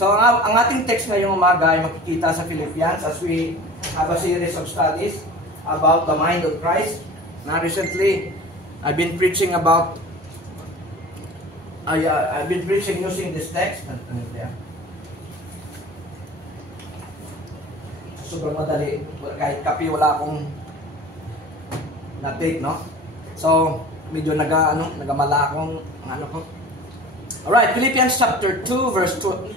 So, ang ating text ngayong umaga ay makikita sa Philippians as we have a series of studies about the mind of Christ. Now, recently, I've been preaching using this text. Sobrang madali. Kahit kape, wala akong na-take, no? So, medyo nagamala akong ko. Alright, Philippians chapter 2,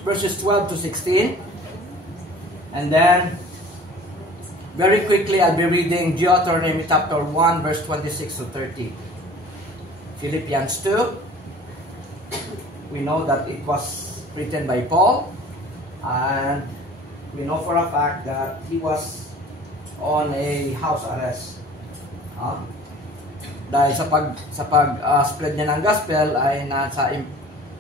verses 12 to 16. And then, very quickly, I'll be reading Deuteronomy chapter 1, verse 26 to 30. Philippians 2. We know that it was written by Paul. And we know for a fact that he was on a house arrest. Dahil sa pag-spread niya ng gospel ay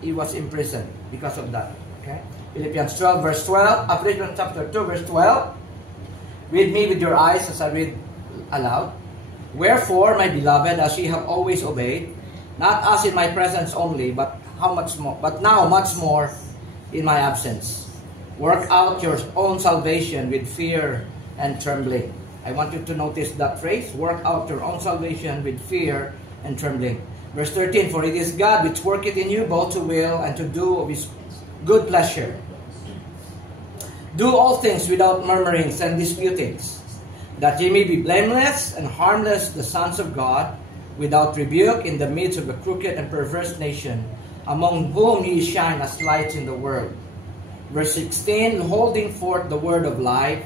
he was imprisoned because of that. Okay? Philippians 12 verse 12, Philippians chapter 2 verse 12. Read me with your eyes as I read aloud. Wherefore, my beloved, as ye have always obeyed, not as in my presence only, but now much more in my absence. Work out your own salvation with fear and trembling. I want you to notice that phrase, work out your own salvation with fear and trembling. Verse 13, for it is God which worketh in you both to will and to do of his good pleasure. Do all things without murmurings and disputings, that ye may be blameless and harmless, the sons of God, without rebuke in the midst of a crooked and perverse nation, among whom ye shine as lights in the world. Verse 16, holding forth the word of life,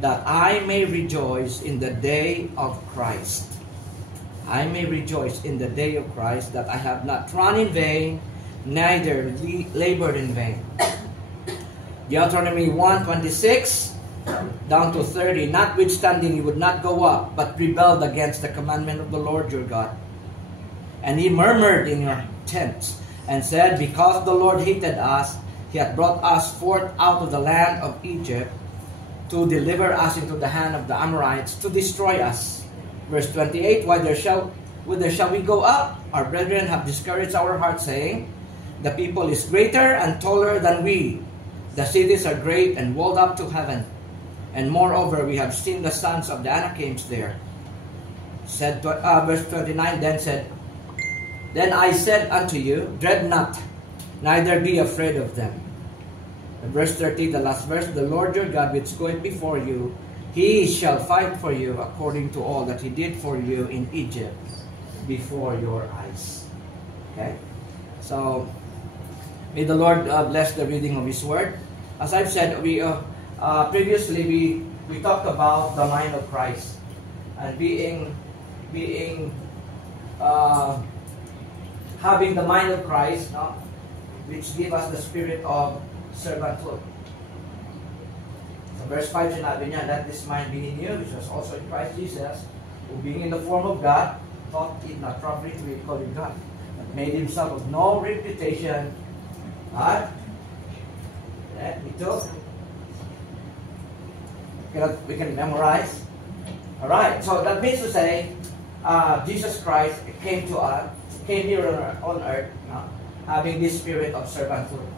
that I may rejoice in the day of Christ. I may rejoice in the day of Christ, that I have not run in vain, neither labored in vain. Deuteronomy 1:26 down to 30. Notwithstanding, you would not go up, but rebelled against the commandment of the Lord your God. And ye murmured in your tents, and said, because the Lord hated us, he hath brought us forth out of the land of Egypt, to deliver us into the hand of the Amorites, to destroy us. Verse 28, whither shall we go up? Our brethren have discouraged our hearts, saying, the people is greater and taller than we. The cities are great and walled up to heaven. And moreover, we have seen the sons of the Anakims there. Verse 29, then I said unto you, dread not, neither be afraid of them. Verse 30, the last verse, the Lord your God which goeth before you, he shall fight for you according to all that he did for you in Egypt before your eyes. Okay? So, may the Lord bless the reading of his word. As I've said, previously we talked about the mind of Christ and having the mind of Christ, no? Which give us the spirit of servanthood. So verse 5 sinabi niya, let this mind be in you, which was also in Christ Jesus, who being in the form of God, thought it not robbery to be called God, but made himself of no reputation. Me too. We can memorize. Alright, so that means to say, Jesus Christ came here on earth, having this spirit of servanthood.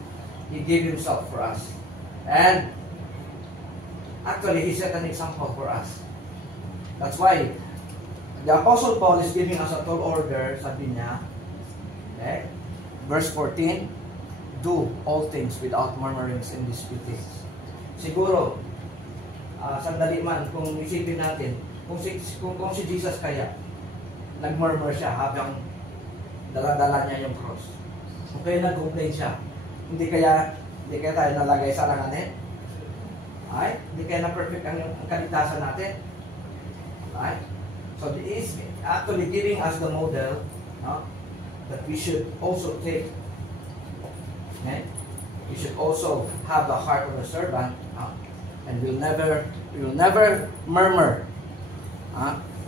He gave himself for us. And actually, he set an example for us. That's why the Apostle Paul is giving us a tall order, sabi niya, okay? Verse 14, do all things without murmurings and disputings. Siguro, sandali man, kung isipin natin, kung si Jesus kaya, nagmurmur siya habang dala-dala niya yung cross. Kung kaya nag-complain siya, hindi kaya tayo nalagay sa langanin? Ay, hindi kaya na-perfect ang kaligtasan natin? Right? So he is actually giving us the model that we should also take. Okay? We should also have the heart of a servant, and we will never murmur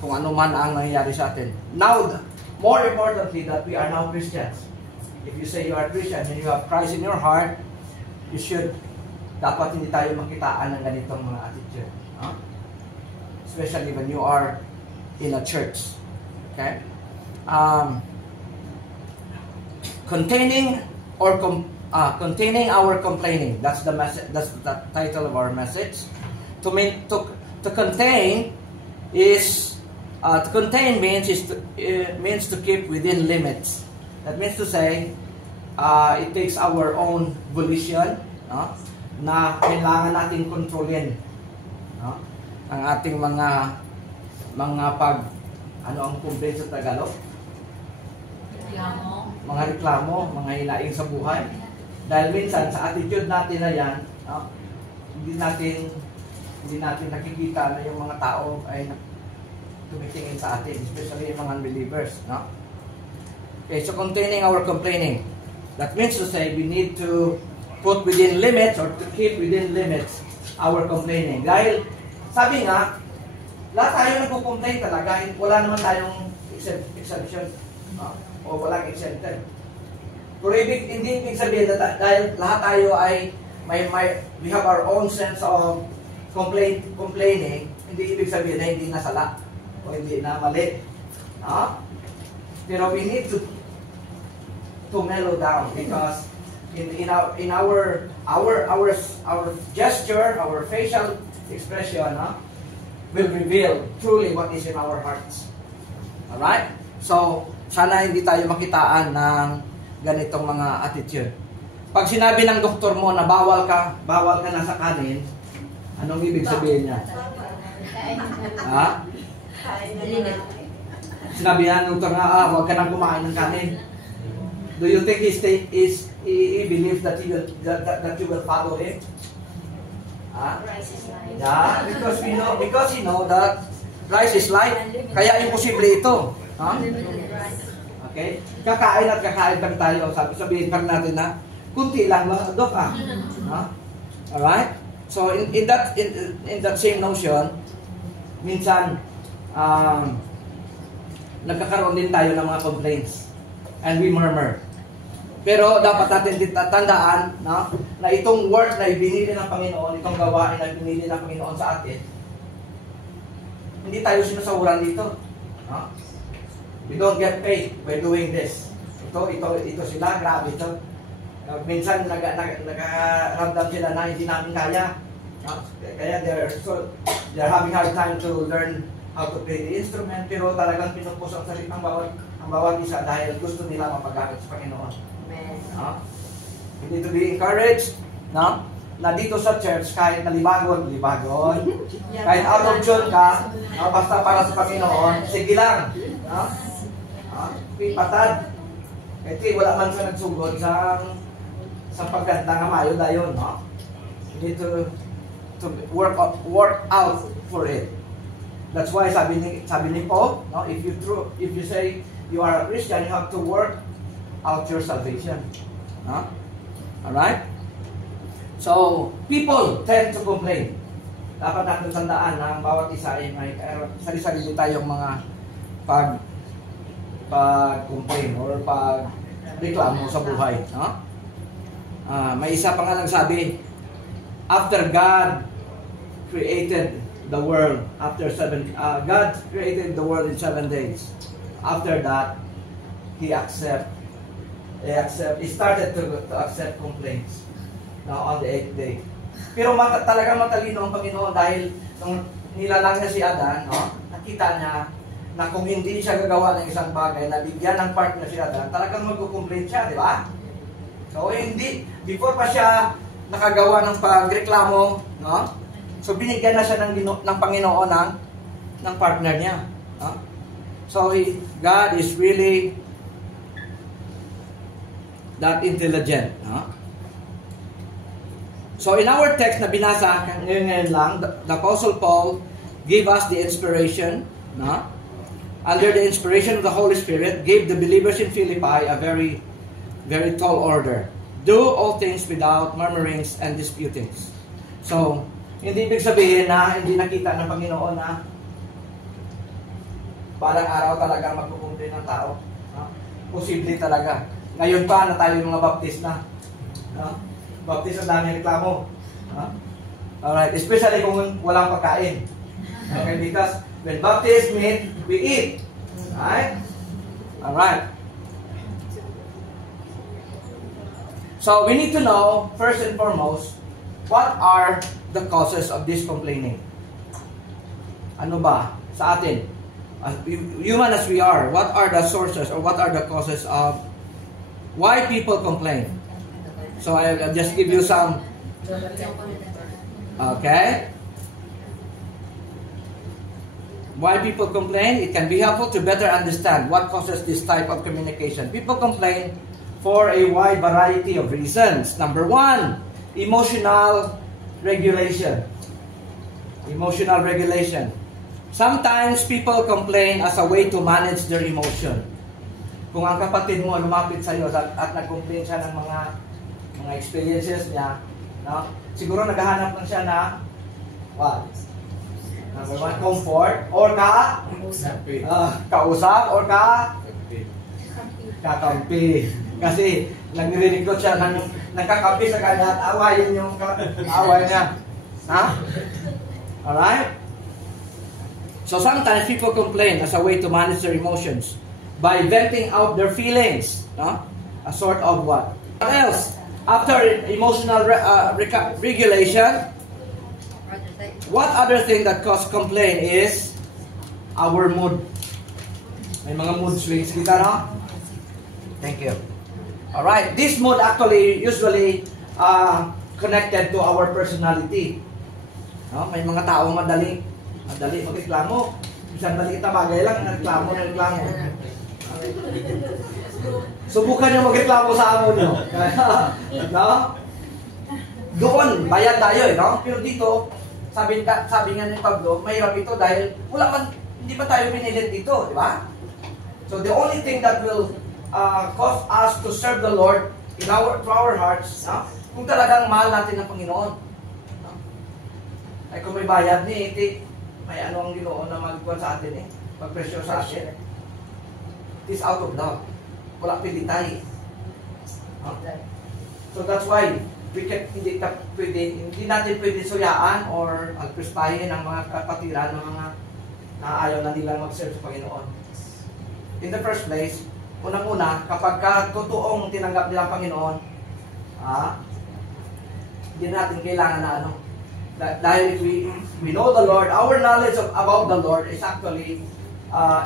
kung ano man ang nangyayari sa atin. Now, more importantly, that we are now Christians. If you say you are Christian and you have Christ in your heart, dapat hindi tayo makitaan ng ganitong mga attitude. Especially when you are in a church. Okay? Containing or containing our complaining. That's the message. That's the title of our message. To contain is to contain means means to keep within limits. That means to say it takes our own volition, na kailangan natin kontrolin, ang ating mga ano ang complaint sa Tagalog? Mga reklamo, mga hinaing sa buhay. Dahil minsan sa attitude natin na yan, hindi natin nakikita na yung mga tao ay tumitingin sa atin, especially yung mga unbelievers, Okay, so containing our complaining. That means to say we need to put within limits or to keep within limits our complaining. Dahil sabi nga, lahat tayo nagko-complain talaga, wala naman tayong exception, o walang exempted. Pero hindi ibig sabihin na dahil lahat tayo ay we have our own sense of complaining, hindi ibig sabihin na hindi nasala o hindi na mali. Pero we need to mellow down because in our gesture, our facial expression will reveal truly what is in our hearts. Alright? So, sana hindi tayo makitaan ng ganitong mga attitude. Pag sinabi ng doktor mo na bawal ka na sa kanin, anong ibig sabihin niya? Sinabi niya ng doktor nga, huwag ka nang kumain ng kanin. Do you think he believes that you will follow him? Yeah, because he know that rice is life. Kaya imposible ito. Okay? Kakain lang tayo. Sabihin pa natin na kunti lang Dok. Alright? So in that same notion, minsan nagkakaroon din tayo ng mga complaints and we murmur. Pero dapat natin tandaan na itong work na ibinili ng Panginoon, itong gawain na ibinili ng Panginoon sa atin, hindi tayo sinusahuran dito. We don't get paid by doing this. Ito sila, grabe ito. Minsan nakaramdam sila na hindi namin kaya. Kaya they're having hard time to learn how to play the instrument, pero talagang pinupos ang sarili ang bawat isa dahil gusto nila mapagamit sa Panginoon. You need to be encouraged na dito sa church, kahit nalibagon, kahit out of tune ka, basta para sa Panginoon, sige lang. Patad. Kasi wala man sa nagsugod sa pagkanta nga mayo dayon. You need to work out for it. That's why sabi ni Paul, if you say you are a Christian, you have to work out your salvation. Alright? So, people tend to complain. Dapat natin tandaan na ang bawat isa ay may sarili-sarili tayong mga pag-complain or pag-reklamo sa buhay. May isa pa nga nagsabi, after God created the world, God created the world in 7 days. After that, He started to accept complaints on the 8th day. Pero talagang matalino ang Panginoon dahil nung nilalang niya si Adan, nakita niya na kung hindi siya gagawa ng isang bagay na bigyan ng partner si Adan, talagang magko-complain siya, di ba? So hindi, before pa siya nakagawa ng pagreklamo, so binigyan na siya ng Panginoon ng partner niya. So God is really that intelligent. So in our text na binasa ngayon lang, the Apostle Paul gave us the inspiration, under the inspiration of the Holy Spirit, gave the believers in Philippi a very, very tall order. Do all things without murmurings and disputings. So, hindi ibig sabihin na hindi nakita ng Panginoon na balang araw talaga magkukumpli ng tao. Posible talaga. Ngayon pa na tayo yung mga baptist na. Baptist ang dami reklamo. Alright, especially kung walang pagkain. Okay, because when Baptists meet, we eat. Alright? Alright. So we need to know, first and foremost, what are the causes of this complaining? Ano ba sa atin? Human as we are, what are the sources or what are the causes of why people complain? So I'll just give you some. Okay. Why people complain? It can be helpful to better understand what causes this type of communication. People complain for a wide variety of reasons. Number one, emotional regulation. Emotional regulation. Sometimes people complain as a way to manage their emotion. Kung ang kapatid mo lumapit sa iyo at nag-complain siya ng mga experiences niya, no? Siguro naghahanap lang siya na what? Number one, comfort or kausap or kakampi. Kasi nagre-recruit siya ng kakampi sa kanya at awayin yung away niya. Ha? Alright? So sometimes people complain as a way to manage their emotions by venting out their feelings. No? A sort of what? What else? After emotional regulation, what other thing that cause complaint is our mood. May mga mood swings kita, no? Thank you. Alright, this mood actually usually connected to our personality. No? May mga taong madali magreklamo. Isang maliit na bagay lang, nagreklamo. Subukan nyo magreklamo sa amo nyo. No? Doon, bayad tayo, no? Pero dito, sabi nga ni Pablo, mahirap ito dahil hindi pa tayo pinilit dito, di ba? So the only thing that will cause us to serve the Lord to our hearts, no? Kung talagang mahal natin ang Panginoon. No? Ay kung may bayad ni may ano ang Ginoo na magkuhan sa atin magpresyo sa atin. It is out of love. Wala pilitay. No? So that's why hindi natin pwede suyaan or alprespahin ang mga kapatiran ng mga naayaw na nilang mag-serve sa Panginoon. In the first place, unang-una, kapag totoong tinanggap nilang Panginoon, hindi natin kailangan na ano. Dahil if we know the Lord, our knowledge about the Lord is actually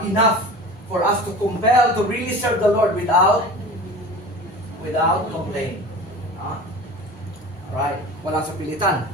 enough for us to compel to really serve the Lord without complaint. Alright, walang sapilitan.